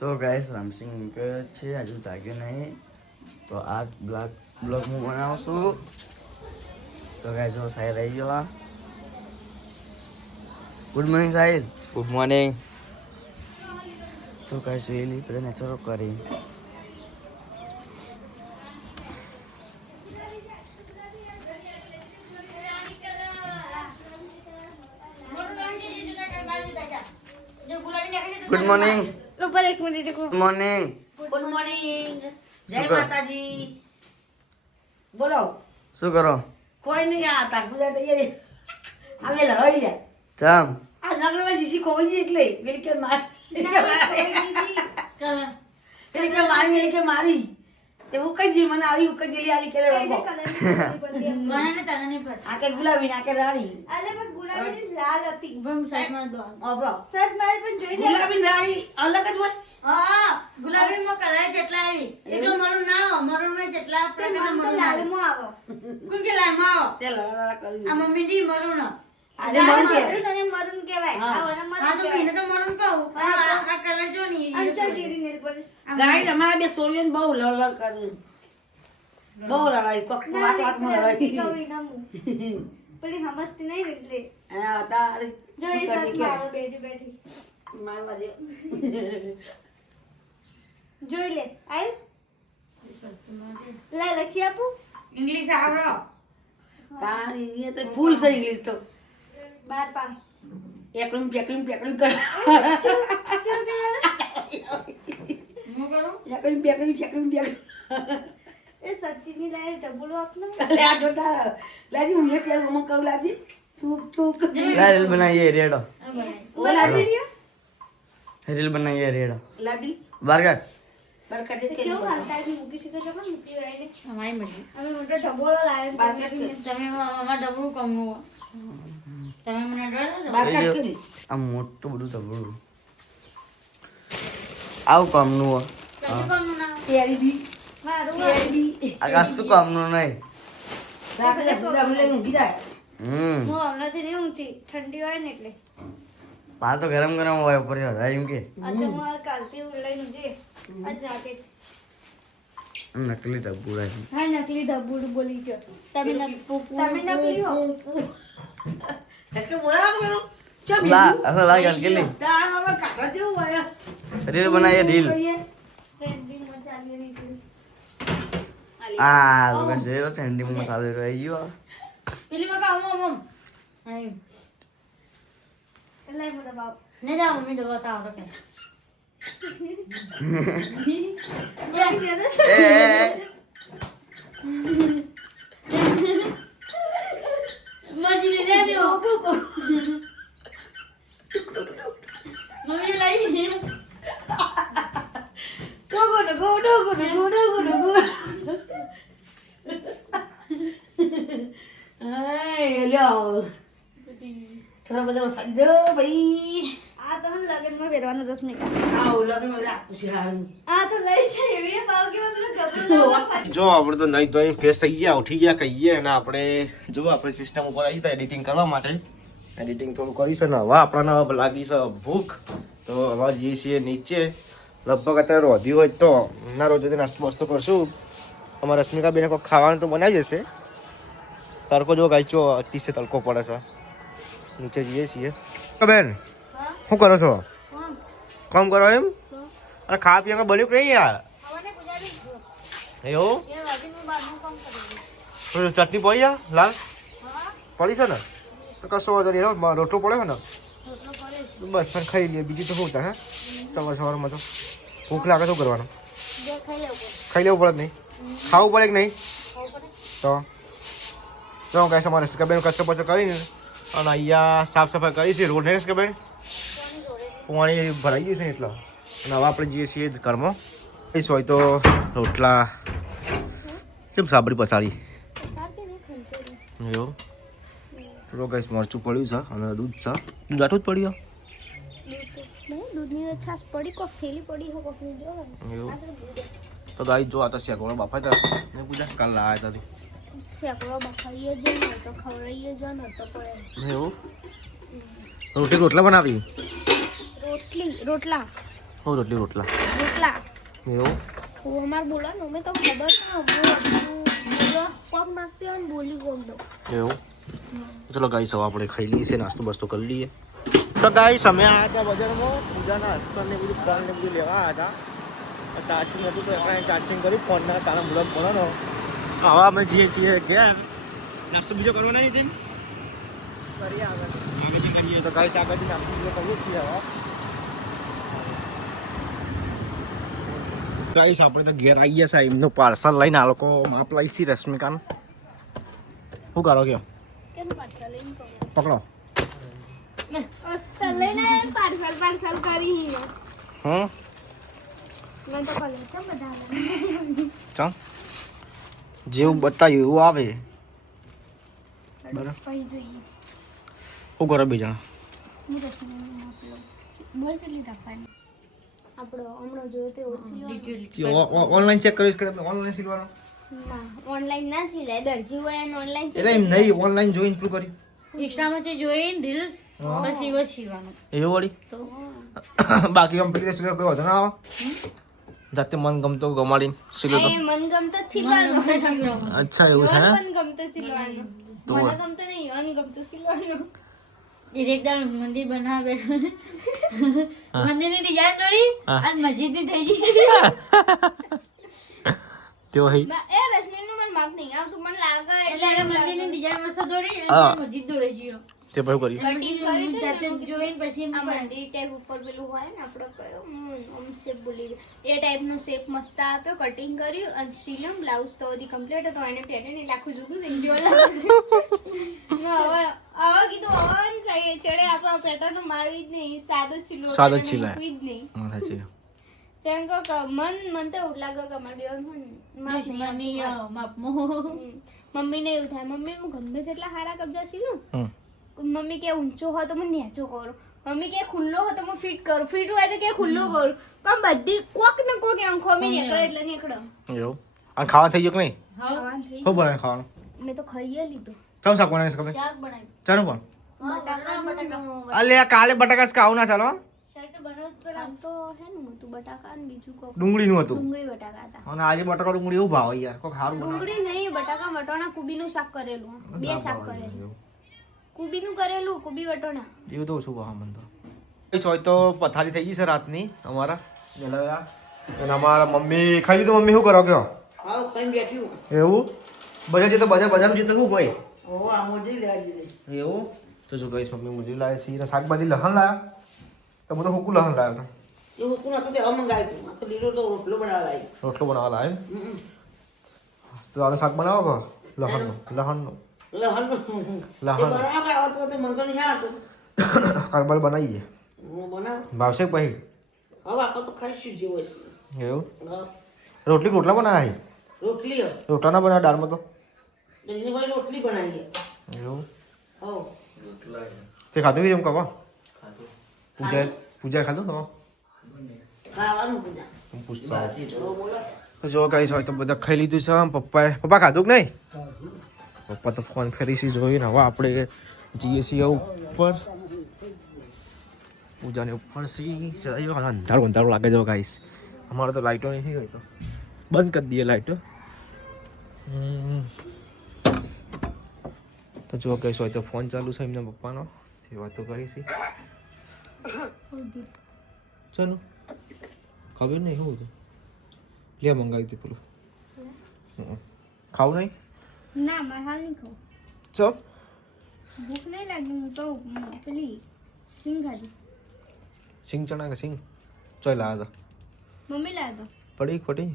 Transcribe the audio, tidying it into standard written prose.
તો ગાઈસ રામસિંગ કે છે હજુ જાગ્યો નહીં તો આ બ્લોગ હું બનાવું છું. તો ગાઈસ જો સાહેબ આવી ગયો. ગુડ મોર્નિંગ સાહેબ. Good morning. તો ગાઈસ વેલી પેલા નેચરો કરી ગુડ મોર્નિંગ. ઉપર એક minute good morning. Good morning જય માતાજી. બોલો શું કરો? કોઈ નહીં આ તારપુજા તૈયારી અમે લડાઈ લે જામ આ નગરમાં શીશી ખોઈ ગઈ એટલે પેલી કે માર પેલી કે મારી તે ઉકજી મને આવી ઉકજી આલી કે રંગો આ કે ગુલાબી ના કે રાણી અલે પણ ગુલાબીની લાલ હતી ભમ સાઈડમાં દો ઓબરો સજ મારે પણ જોઈ લે ગુલાબી રાણી અલગ જ હોય હા ગુલાબીમાં કલર જેટલા આવી એટલો મરૂન ના આવો મરૂનમાં જેટલા તે પ્રકારના મન તો મરૂન લાલમાં આવો કોણ કે લાલમાં આવો તે લડા કરી આ મમ્મી ડી મરૂન અરે મન કે મરૂન અને મરૂન કહેવાય હા. આ વને હા મરૂન તો પીને તો મરૂન કહું હા, તો. આ કલર જો ની અંચલ જેરી નેલ પોલિશ ગાય અમારા બે સોરિયન બહુ લડ કરે બહુ લડાઈ કોક ના વાત લે વાતમાં પેલી લડાઈ કવી ના મુ પેલી હમસતી નહીં ને એટલે આ તારે જો એ સાથ મારો બેઠી બેઠી મારવા દે જોઈ લે આય લે લખી આપું ઇંગ્લિશ આવડો તારી એ તો ફૂલ છે ઇંગ્લિશ તો 12 પાસ એકડું પેકડું કર હું કરું એકડું એ સચ્ચીની લાય ડબલ આપને લે આ જોતા લાજી હું એ પેર મમ કરું લાજી તું રીલ બનાવીએ રેડો. આ બને ઓ લાજી રીલ બનાવીએ રેડો. લાજી બારગાટ બરકત કે કેવું હાલતા છે મૂકી શકે છે પણ મૂકી હોય ને અમારી મરજી અમે મોટો ઢબોળો લાવ્યો બારકત કરી તમે અમાર ડબલું કમવું તમે મને ડર ને બરકત કરી આ મોટું બધું તબડું આવું કામનું હો. કશું કમનું ના પેરી બી મારું પેરી બી આ કશું કામનું નહીં. રાતે પૂરા ભલે ઊંઘી જાય હમ હું હમણાંથી નહીં ઊંઘતી ઠંડી હોય ને એટલે આ તો ગરમ હોય ઉપર એમ કે આ તો હું આ કાલથી લઈને ઊંઘી આજ રાતે નકલી તબુડા છે. હા નકલી ધબુડ બોલી ગયો તમે નકલી હો કે બોલા મેરો ચમ લા અસલ લા ગલ કે લી તાર હવે કાકા જેવું હોય રીલ બનાવીએ રીલ. ટ્રેન્ડિંગમાં ચાલી રહી છે આ લોકો જેરો ઠંડી મસાલો રહી ગયો. પેલી માં કામ મમ આઈ એટલે હું દબાવ ને જા મમ્મી દવા તા આવડે એ મજી લે લે મમ્મી લઈ આય લ્યો થોડા બધા સંજો ભાઈ આ તો હમ લગનમાં પહેરવાનું રશ્મિકા આવ લગન રાખું છે હારું આ તો લઈ છે એવી ભાવ કે પેલો ગબરું જો આપણે તો નહીં તો ફ્રેશ થઈ ગયા ઉઠી ગયા કહીએ અને આપણે જો આપણે સિસ્ટમ ઉપર આવી હતા એડિટિંગ કરવા માટે એડિટિંગ થોડું કરીશું ને હવે આપણને હવે લાગી છે ભૂખ તો હવે જઈએ છીએ નીચે લગભગ અત્યારે રોધી હોય તો ના રોજ નાસ્તો વાસ્તો કરશું અમારા રશ્મિકા બેને કોઈ ખાવાનું તો બનાવી જશે તડકો જો ગાઈચો અતિશય તડકો પડે છે નીચે જઈએ છીએ બેન શું કરો છો કામ કરો એમ અને ખાવા પીવા બન્યું કે નહીં યાર એવું થોડી ચટણી પડી યા લાલ પડી છે ને તો કશો વાંધો નહીં રોટલો પડે ને બસ પણ ખાઈ લઈએ બીજું તો શું થાય હા સવારમાં તો ભૂખ લાગે તો કરવાનું ખાઈ લેવું પડે નહીં ખાવું પડે કે નહીં તો જો કહે છે અમારે બેન કચ્ચો પચ્ચો કરીને અને અહીંયા સાફ સફાઈ કરી છે રોડ નહીં કે બેન પાણી ભરાઈ ગયું છે ને એટલે અને હવે આપણે જઈએ છીએ ઘરમાં કહીશ હોય તો રોટલા કેમ સાબરી પસાડી એવું થોડો કઈશ મરચું પડ્યું છે અને દૂધ છે દૂધ આટલું જ પડ્યું દૂધની છાશ પડી કોક થેલી પડી હો કોક જો એવું તો ગાઈ જો આ તો શેકોડો બાફા હતા ને પૂજા કાલ લાયા હતા શેકડો બખાઈએ જ ને તો ખવડાઈએ જ ને તો પડે એવું રોટલી રોટલા બનાવી રોટલા હું રોટલી રોટલા રોટલા એવું હું અમાર બોલવાનું મેં તો ખબર છે બોલો પગ માગતી હોય ને બોલી કોક દો એવું ચલો ગાઈસ હવે આપણે ખાઈ લઈએ છીએ નાસ્તો બાસ્તો કરી લઈએ તો ગાઈસ અમે આવ્યા હતા બજારમાં પૂજાના હસ્તર ને બધું ફોન ને બધું લેવા આવ્યા હતા ચાર્જિંગ હતું તો એકલા ચાર્જિંગ કર્યું ફોનના કારણે બ્લોક બનાવવાનો હવે અમે જઈએ છીએ ઘેર નાસ્તો બીજો કરવો નહીં તેમ કરીએ આગળ કરીએ તો ગાઈસ આગળથી નાસ્તો બીજો કરીએ છીએ હવે ગાઈસ આપણે તો ઘેર આવી ગયા છે એમનું પાર્સલ લઈને આ લોકો માપ લાવી છે રશ્મિકાન શું કરો કયો કેમ પાર્સલ લઈને પકડો લઈને પાર્સલ કરી હમ મેં તો કલર છે બધા ચાલ જેવું બતાવ્યું એવું આવે બરાબર પછી જોઈએ શું કરો બીજા હું રસોઈ આપલો બોલ ચટલી રાખવાની આપણો હમણાં જોયો તે ઓછી ઓનલાઈન ચેક કરીશ કે તમે ઓનલાઈન સિલવાનો ના ઓનલાઈન ના સિલાય દરજી હોય અને ઓનલાઈન એટલે એમ નહીં ઓનલાઈન જોઈને પેલું કરી ઇન્સ્ટામાંથી જોઈને રીલ્સ બસ એવો જ સીવવાનું એવું વળી તો બાકી આમ પેલી સિલાઈ કોઈ વધુ ના આવે જાતે મન ગમતો ગમાડીને સિલો તો મનગમતો સિલવાનો અચ્છા એવું છે હે મનગમતો સિલવાનો તો મને ગમતો નહીં અનગમતો સિલવાનો એકદમ મંદિર બનાવે મંદિરની ડિઝાઇન દોરી અને મસ્જિદની થઈ ગઈ તેઓ હઈ એ રશ્મિનું મને માપ નહીં આવતું મને લાગે એટલે આ મંદિરની ડિઝાઇન મસ્ત દોરી હા. અને મસ્જિદ દોરી ગયો તે ભાઈ કરી કટિંગ કરી દે જાતે જોઈને પછી એમ આ મંદિર ટાઈપ ઉપર પેલું હોય ને આપણો કયો આમ શેપ ભૂલી ગઈ એ ટાઈપનો શેપ મસ્ત આપ્યો કટિંગ કર્યું અને સિલમ બ્લાઉઝ તો બધી કમ્પ્લીટ હતો એને પહેરીને એટલે આખું જુદું થઈ ગયું હવે કીધું હવે ચડે આપણો પેટર્ન મારવી જ નહીં સાદો જ સિલો સાદો જ સિલાય. જ નહીં હા સાચી જેમ કે મન તો એવું લાગે કે અમારે દુશ્મની માપમો મમ્મીને એવું થાય મમ્મી હું ગમે તેટલા સારા કબજા સીલું હમ મમ્મી કે ઊંચો હોય તો હું નેચો કરું મમ્મી કે ખુલ્લો હોય તો હું ફિટ કરું ફિટ હોય તો કે ખુલ્લો કરું પણ બધી કોક ને કોક એમ ખોમી નીકળે એટલે નીકળે એવું અને ખાવા થઈ ગયો કે નહીં ખાવાનું થઈ શું બનાવે ખાવાનું ગયું. મેં તો ખાઈએ લીધું ચાલ શાક બનાવીશ ખબર શાક બનાવી ચાલો પણ બટાકાનું અલે કાલે બટાકા ખાવું ના ચાલો શાક તો બનાવ કાલ તો હે ને હતું બટાકા ને બીજું કોક ડુંગળીનું હતું ડુંગળી બટાકા હતા અને આજે બટાકા ડુંગળી એવું ભાવ યાર કોક સારું બનાવે ડુંગળી નહીં બટાકા વટોણા કુબીનું શાક કરેલું બે શાક કરેલું કુબીનું કરેલું કુબી વટોણા એવું તો શું ભાવ મને તો કઈ હોય તો પથારી થઈ ગઈ છે રાતની અમારા જલાવ્યા અને અમારા મમ્મી ખાઈ લીધું મમ્મી શું કરો કયો હા ખાઈને બેઠ્યું એવું બજાર જતો બજારમાં જતો શું ભાઈ ઓ આ મોજી લે આજે એવું તો શું કહીશ મમ્મી મુજી લાવે છે શાકભાજી લહણ લાવ્યા તો બધું હુકું લહણ લાવ્યો એ હુકું નતું તે મંગાવ્યું હતું તો લીલો તો રોટલો બનાવવા રોટલો બનાવવા લાવ્યો તો આનું શાક બનાવો કો લહણનું લહન લહણ બનાવવા આવતો તો મને તો નહીં આવતું કારબલ બનાવીએ હું બનાવ ભાવશે પછી હવે આપણે તો ખાઈશું જેવો છે એવું હા. રોટલા બનાવ્યા રોટલી રોટલા ના બનાવ્યા દાળમાં તો ભાઈ રોટલી બનાવીએ એવું હો તે ખાધું એમ કહો પૂજા ખાધું હો ખાવાનું પૂજા હું પૂછતો હોઉં. હો બોલો તો જો કઈ હોય તો બધા ખાઈ લીધું છે આમ પપ્પા ખાધું કે નહીં પપ્પા તો ફોન ફેરીથી જોઈને હવે આપણે જઈએ છીએ ઉપર પૂજાને ઉપર અંધારું અંધારું લાગે છે ગાઈસ અમારે તો લાઇટો નથી હોય તો બંધ કરી દઈએ લાઇટો તો જો કહીશ હોય તો ફોન ચાલુ છે એમના પપ્પાનો તે વાતો કરી છે ચલો ખબર નહીં શું હતું લે મંગાવી હતી પેલું ખાવું નહીં ના મારે હાલ નહીં ખાવું ચપ ભૂખ નહીં લાગી હું તો પેલી સિંગ ખાધી સિંગ ચણા કે સિંગ ચોય લાયા હતા મમ્મી લાવ્યા પડી પડી